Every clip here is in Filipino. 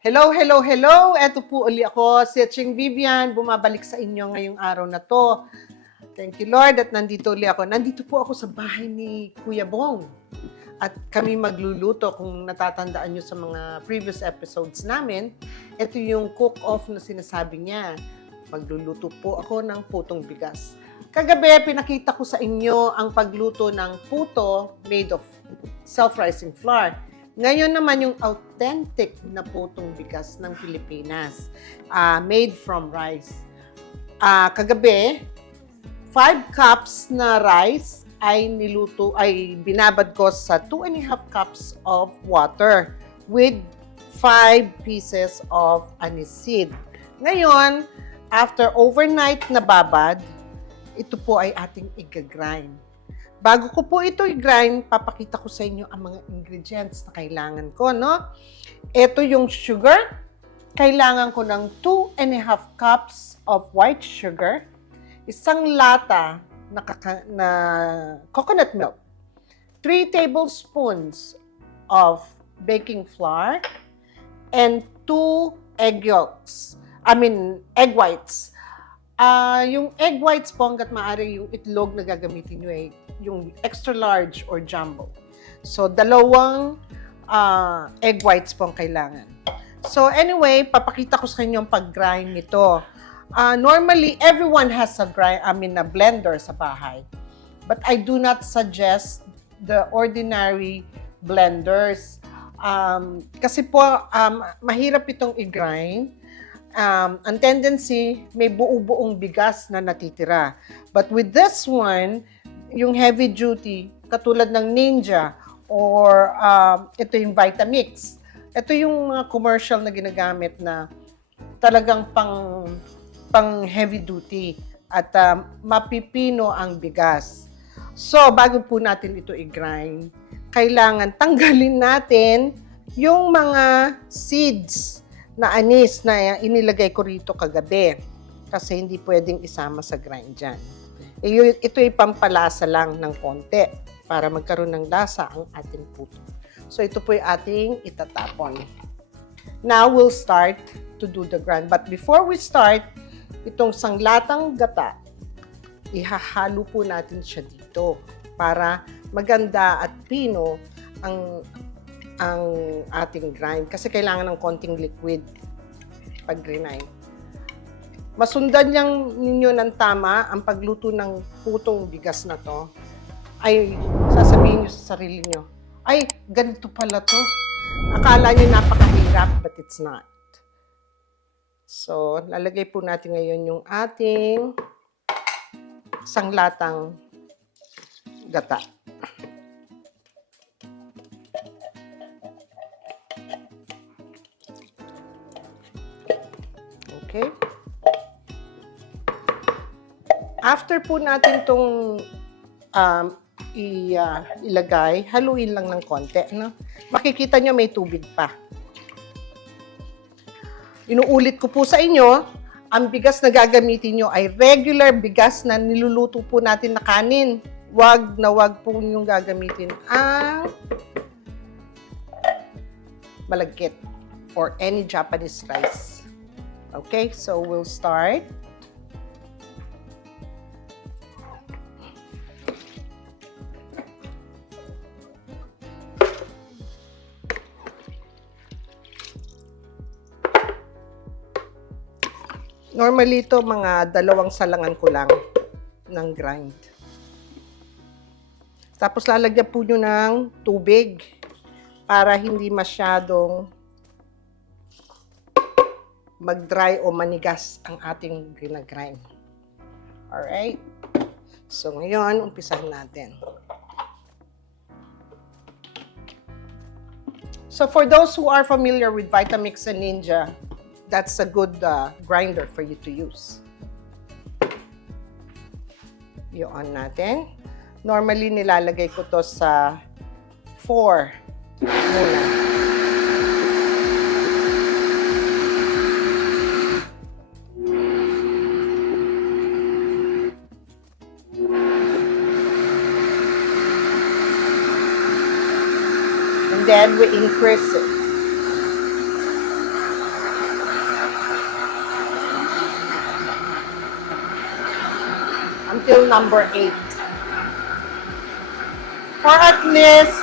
Hello, hello, hello! Eto po uli ako, si Ching Vivian, bumabalik sa inyo ngayong araw na to. Thank you, Lord, at nandito uli ako. Nandito po ako sa bahay ni Kuya Bong. At kami magluluto, kung natatandaan nyo sa mga previous episodes namin, ito yung cook-off na sinasabi niya. Magluluto po ako ng putong bigas. Kagabi, pinakita ko sa inyo ang pagluto ng puto made of self-rising flour. Ngayon naman yung authentic na putong bigas ng Pilipinas, made from rice. Kagabi, 5 cups na rice ay binabad ko sa 2.5 cups of water with 5 pieces of aniseed. Ngayon, after overnight na babad, ito po ay ating i-grind. Bago ko po ito i-grind, papakita ko sa inyo ang mga ingredients na kailangan ko, no? Ito yung sugar. Kailangan ko ng 2.5 cups of white sugar, isang lata na coconut milk, 3 tablespoons of baking flour, and 2 egg whites. Yung egg whites po, hanggat maaari yung itlog na gagamitin nyo ay yung extra large or jumbo. So, 2 egg whites po ang kailangan. So, anyway, papakita ko sa inyo ang pag-grind nito. Normally, everyone has a blender sa bahay. But I do not suggest the ordinary blenders. Kasi po, mahirap itong i-grind. Ang tendency, may buo-buong bigas na natitira. But with this one, yung heavy duty, katulad ng Ninja, or ito yung Vitamix. Ito yung mga commercial na ginagamit na talagang pang heavy duty at mapipino ang bigas. So, bago po natin ito i-grind, kailangan tanggalin natin yung mga seeds na anis na inilagay ko rito kagabi kasi hindi pwedeng isama sa grind dyan. Ito ay pampalasa lang ng konti para magkaroon ng lasa ang ating puto. So ito po yung ating itatapon. Now we'll start to do the grind. But before we start, itong sanglatang gata, ihahalo po natin siya dito para maganda at pino ang ating grind kasi kailangan ng konting liquid pag grind. Masundan ninyo ng tama ang pagluto ng putong bigas na to, ay sasabihin nyo sa sarili nyo, ay, ganito pala to. Akala nyo napakahirap, but it's not. So, lalagay po natin ngayon yung ating sanglatang gata. Okay? After po natin itong ilagay, haluin lang ng konti. No? Makikita nyo may tubig pa. Inuulit ko po sa inyo, ang bigas na gagamitin nyo ay regular bigas na niluluto po natin na kanin. Wag po yung gagamitin ang malagkit or any Japanese rice. Okay, so we'll start. Normally ito, mga 2 salangan ko lang ng grind. Tapos lalagyan po nyo ng tubig para hindi masyadong mag-dry o manigas ang ating ginagrind. Alright? So ngayon, umpisahan natin. So for those who are familiar with Vitamix and Ninja, that's a good grinder for you to use. I-on natin. Normally, nilalagay ko to sa 4 muna. And then we increase it. until number 8. For at least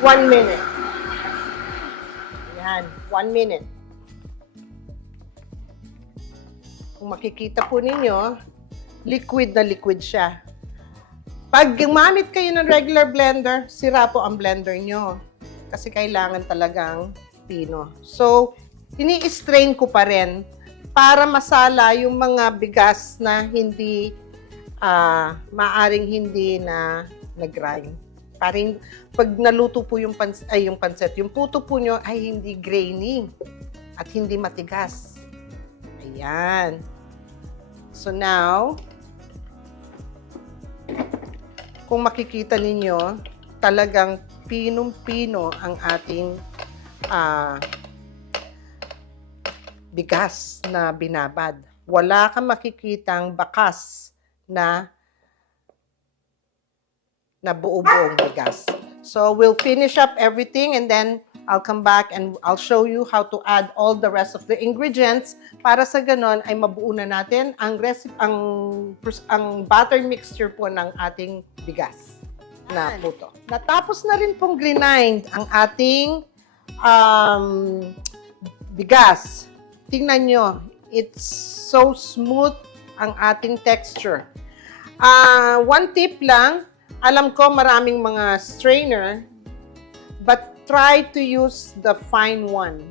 1 minute. Yan, 1 minute. Kung makikita po ninyo, liquid na liquid siya. Pag gumamit kayo ng regular blender, sira po ang blender nyo. Kasi kailangan talagang pino. So, ini-strain ko pa rin para masala yung mga bigas na hindi, maaring hindi na nag-grind. Paring pag naluto po yung pancit, yung puto po nyo ay hindi grainy at hindi matigas. Ayan. So now, kung makikita ninyo, talagang pinong-pino ang ating bigas na binabad. Wala kang makikitang bakas na buo-buong bigas. So, we'll finish up everything and then I'll come back and I'll show you how to add all the rest of the ingredients para sa ganon ay mabuo na natin ang batter mixture po ng ating bigas na puto. Natapos na rin pong grind ang ating bigas. Tingnan nyo, it's so smooth ang ating texture. One tip lang, alam ko maraming mga strainer, but try to use the fine one.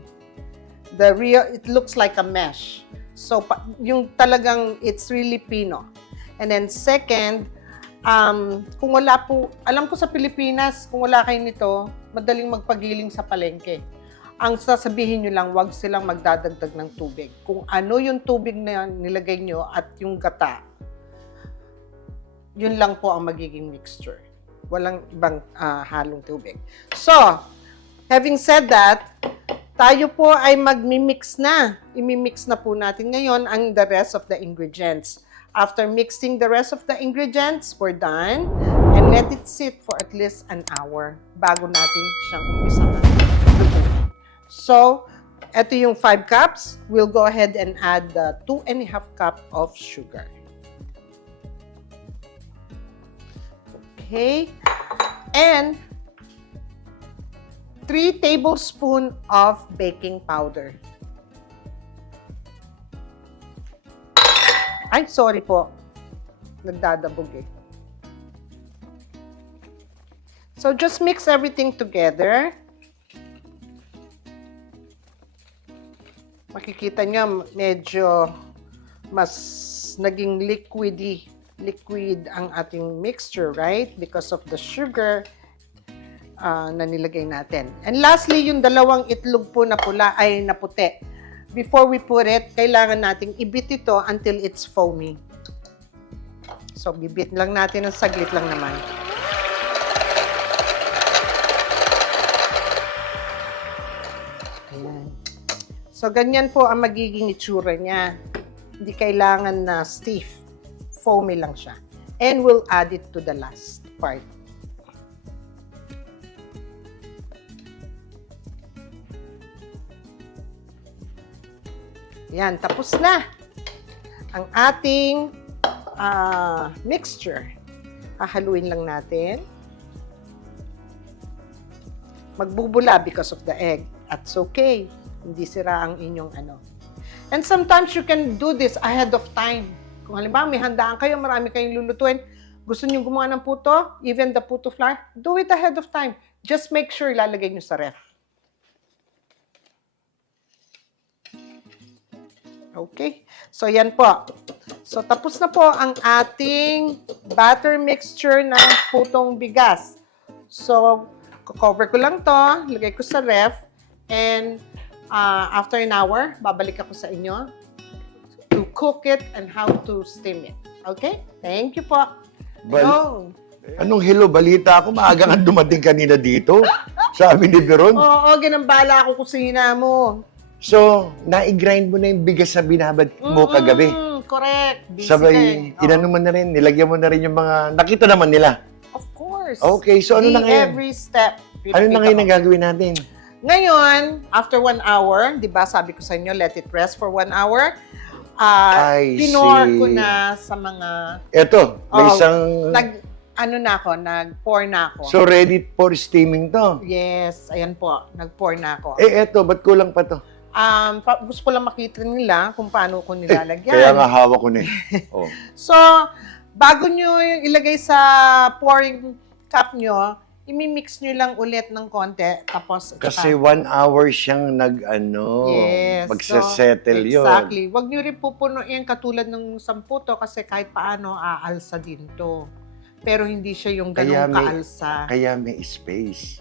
It looks like a mesh. So, yung talagang, it's really pino. And then second, kung wala po, alam ko sa Pilipinas, kung wala kayo nito, madaling magpagiling sa palengke. Ang sasabihin nyo lang, wag silang magdadagdag ng tubig. Kung ano yung tubig na nilagay nyo at yung gata, yun lang po ang magiging mixture. Walang ibang halong tubig. So, having said that, tayo po ay magmi-mix na. Imi-mix na po natin ngayon ang the rest of the ingredients. After mixing the rest of the ingredients, we're done. And let it sit for at least an hour bago natin siyang umpisahan. So, ito yung 5 cups. We'll go ahead and add the 2.5 cup of sugar. Okay. And 3 tablespoons of baking powder. Ay, sorry po. Nagdadabog eh. So, just mix everything together. Makikita nyo, medyo mas naging liquid ang ating mixture, right? Because of the sugar na nilagay natin. And lastly, yung dalawang itlog po na pula ay na puti. Before we put it, kailangan nating ibit ito until it's foamy. So, bibit lang natin ng saglit lang naman. Ayan. So, ganyan po ang magiging itsura niya. Hindi kailangan na stiff. Foamy lang siya. And we'll add it to the last part. Yan, tapos na ang ating mixture. Hahaluin lang natin. Magbubula because of the egg. That's okay. Hindi sira ang inyong ano. And sometimes you can do this ahead of time. Kung halimbawa may handaan kayo, marami kayong lulutuin, gusto niyo gumawa ng puto, even the puto flour, do it ahead of time. Just make sure ilalagay niyo sa ref. Okay? So, yan po. So, tapos na po ang ating batter mixture ng putong bigas. So, cover ko lang to, lagay ko sa ref, and after an hour, babalik ako sa inyo to cook it and how to steam it. Okay? Thank you po. Anong hello? Balita ako, maaga nga dumating kanina dito. Sabi ni Veron. Oo, ginambala ako kusina mo. So, na-grind mo na yung bigas na binabad mo kagabi. Correct. Busy Sabay, ka. inano mo na rin, nilagyan mo na rin yung mga, nakita naman nila. Of course. Okay, so ano na ngayon? Every step. Ano na ngayon ang gagawin natin? Ngayon, after 1 hour, di ba sabi ko sa inyo, let it rest for 1 hour. I Pinor see. ko na sa mga, Eto, may Oh, isang... nag-pour na ako. So, ready for steaming to. Yes, ayan po, nag-pour na ako. Eto, ba't kulang pa to? Gusto ko lang makita nila kung paano ko nilalagyan. Kaya nga hawak ko na eh. Oh. So, bago nyo yung ilagay sa pouring cup nyo, imimix nyo lang ulit ng konti. Tapos, Kasi 1 hour siyang yes, magsasettle yun. Exactly. Huwag nyo rin pupunuin katulad ng 10 to kasi kahit paano aalsa din to. Pero hindi siya yung ganong kaalsa. Kaya may space.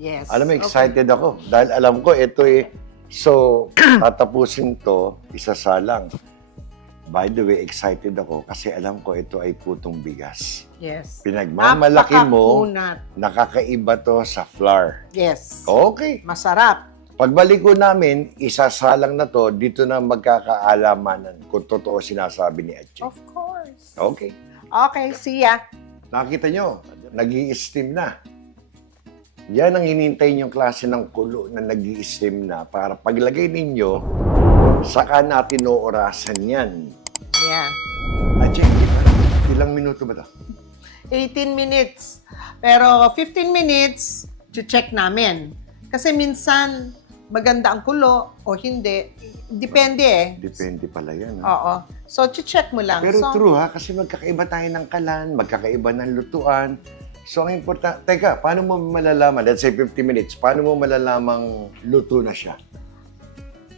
Yes. Alam mo, excited ako. Dahil alam ko, ito so, tatapusin to, isasalang. By the way, excited ako kasi alam ko ito ay putong bigas. Yes. Pinagmamalaki mo, Napakakunat. nakakaiba to sa flour. Yes. Okay. Masarap. Pagbalik ko namin, isasalang na to, dito na magkakaalamanan kung totoo sinasabi ni Atching. Of course. Okay. Okay, see ya. Nakita nyo, nag-i-steam na. Yan ang hinintay yung klase ng kulo na nag-i-steam na para paglagay ninyo, saka natin noorasan yan. Yeah. Atching, ilang minuto ba ito? 18 minutes. Pero 15 minutes, check namin. Kasi minsan, maganda ang kulo o hindi. Depende eh. Depende pala yan. Oo. So, check mo lang. Pero so, true ha, kasi magkakaiba tayo ng kalan, magkakaiba ng lutuan. So, ang important, teka, paano mo malalaman, let's say 50 minutes, paano mo malalamang luto na siya?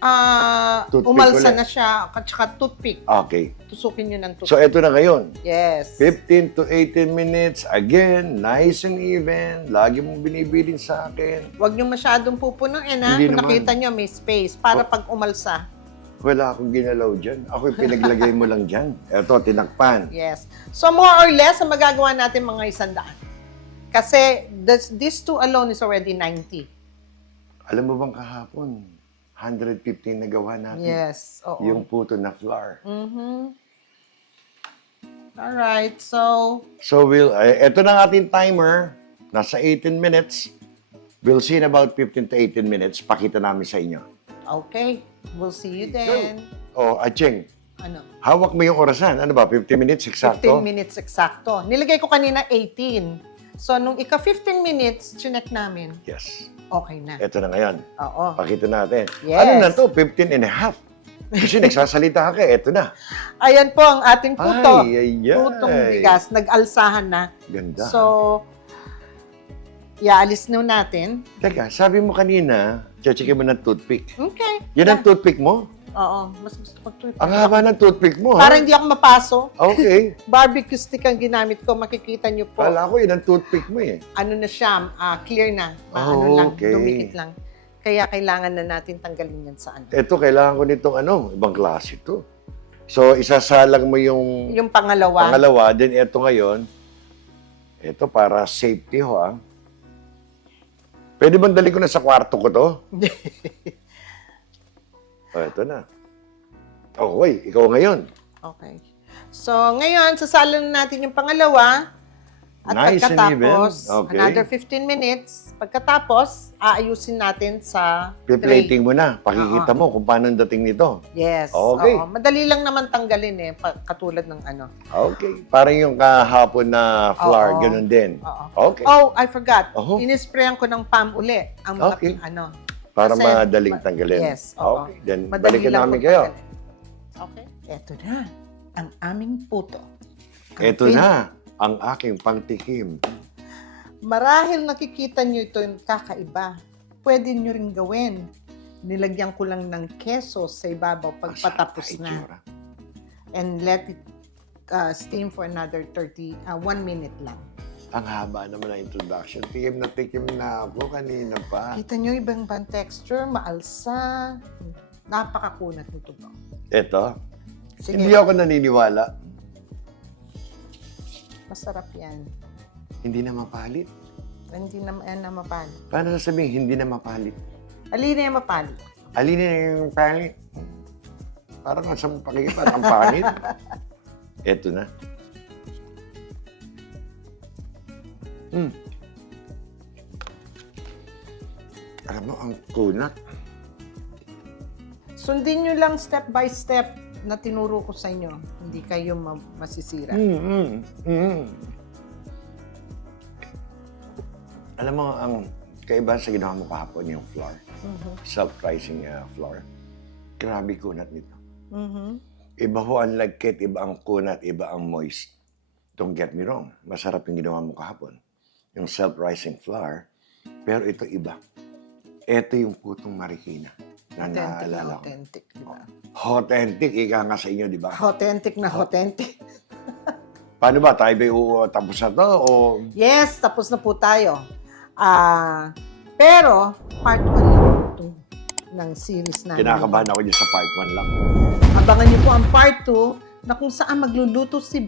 Toothpick umalsa ulit. na siya, at saka toothpick. Okay. Tusukin nyo ng So, toothpick. eto na ngayon. Yes. 15 to 18 minutes, again, nice and even. Lagi mong binibilin sa akin. Huwag nyo masyadong pupunuin, ha? Hindi Kung naman. nakita nyo, may space para Oh. pag umalsa. Wala akong ginalaw dyan. Ako yung pinaglagay mo lang dyan. Eto, tinakpan. Yes. So, more or less, ang magagawa natin mga 100. Kasi, this two alone is already 90. Alam mo bang kahapon, 115 na gawa natin. Yes. Oo. Yung puto na flour. Alright. So, So, eto na ang ating timer. Nasa 18 minutes. We'll see in about 15 to 18 minutes. Pakita namin sa inyo. okay. We'll see you then. Oh, Atching, Ano? hawak mo yung orasan. Ano ba? 15 minutes 15 eksakto? minutes eksakto. Nilagay ko kanina 18. So, nung ika-15 minutes, chinek namin. Yes. Okay na. Eto na ngayon. Oo. Pakita natin. Yes. Ano na to? 15 and a half. Kasi nagsasalita ka, eto na. Ayan po ang ating puto. Ay. Putong bigas. Nag-alsahan na. Ganda. So, iaalis na natin. Teka, sabi mo kanina, check mo ng toothpick. Okay. Yan ang toothpick mo? Oo. Mas gusto ko ito. Ang haba ng toothpick mo, ha? Para hindi ako mapaso. Okay. Barbecue stick ang ginamit ko. Makikita niyo po. Kala ko yun ang toothpick mo eh. Ano na siya, clear na. Oh, Lang, okay. dumikit lang. Kaya kailangan na natin tanggalin yan sa ano. Ito, kailangan ko nitong ibang klase to. So, isasalang mo yung Yung pangalawa. then ito ngayon, ito para safety ho, ah. Pwede bang dali ko na sa kwarto ko to? Ito na. Okay, ikaw ngayon. Okay. So, ngayon, sasalan natin yung pangalawa. At Nice and pagkatapos, even. Okay. another 15 minutes. Pagkatapos, aayusin natin sa Piplating mo na. Pakikita mo kung paano ang dating nito. Yes. Okay. Oo. Madali lang naman tanggalin eh. Katulad ng ano. Okay. Parang yung kahapon na flour, Oo. ganun din. Oo. Okay. Oh, I forgot. Oho. Inisprayan ko ng PAM uli. Ang mga Okay. ano. Para Kasi- madaling tanggalin. Yes. Oo. Okay. Then, Madali balikan lang namin po kayo. tanggalin. Okay. Eto na. Ang aming puto. Ang Ito fin- na ang aking pangtikim. Marahil nakikita nyo ito yung kakaiba. Pwede nyo rin gawin. Nilagyan ko lang ng keso sa ibabaw pagpatapos na. Itsura. And let it steam for another 1 minute lang. Ang haba naman ng introduction. Tikim na ako kanina pa. Kita nyo ibang bang texture, maalsa. Napakakunat nito ba? Ito, Sige, hindi ako naniniwala. masarap yan. Hindi na mapalit. Hindi naman yan na mapalit. Paano sasabihin hindi na mapalit? Alina yung mapalit. Alin na yung palit? Parang ang samang pakikita, ang panit. Ito na. Alam mo, ang kunat. Sundin nyo lang step by step na tinuro ko sa inyo. Hindi kayo masisira. Alam mo, ang kaibahan sa ginawa mo kahapon yung flour. Self-rising flour. Grabe kunat nito. Iba ho ang lagkit, iba ang kunat, iba ang moist. Don't get me wrong. Masarap yung ginawa mo kahapon. Yung self-rising flour. Pero ito iba. Ito yung putong Marikina na naalala ko. Authentic, di ba? Authentic, ika nga sa inyo, di ba? Authentic na authentic. Paano ba? Tayo ba tapos na to? O Yes, tapos na po tayo. Pero, part 1 lang ito ng series namin. kinakabahan ako dyan sa part 1 lang. Abangan niyo po ang part 2 na kung saan magluluto si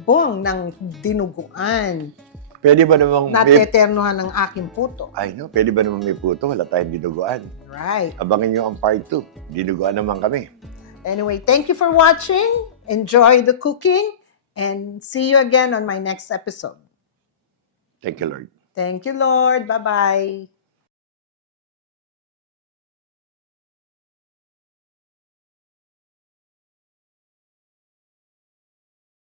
Bong ng dinuguan. Pwede ba namang Nateternohan ng aking puto. pwede ba namang may puto? Wala tayong dinuguan. Right. Abangan nyo ang part 2. Dinuguan naman kami. Anyway, thank you for watching. Enjoy the cooking. And see you again on my next episode. Thank you, Lord. Thank you, Lord. Bye-bye.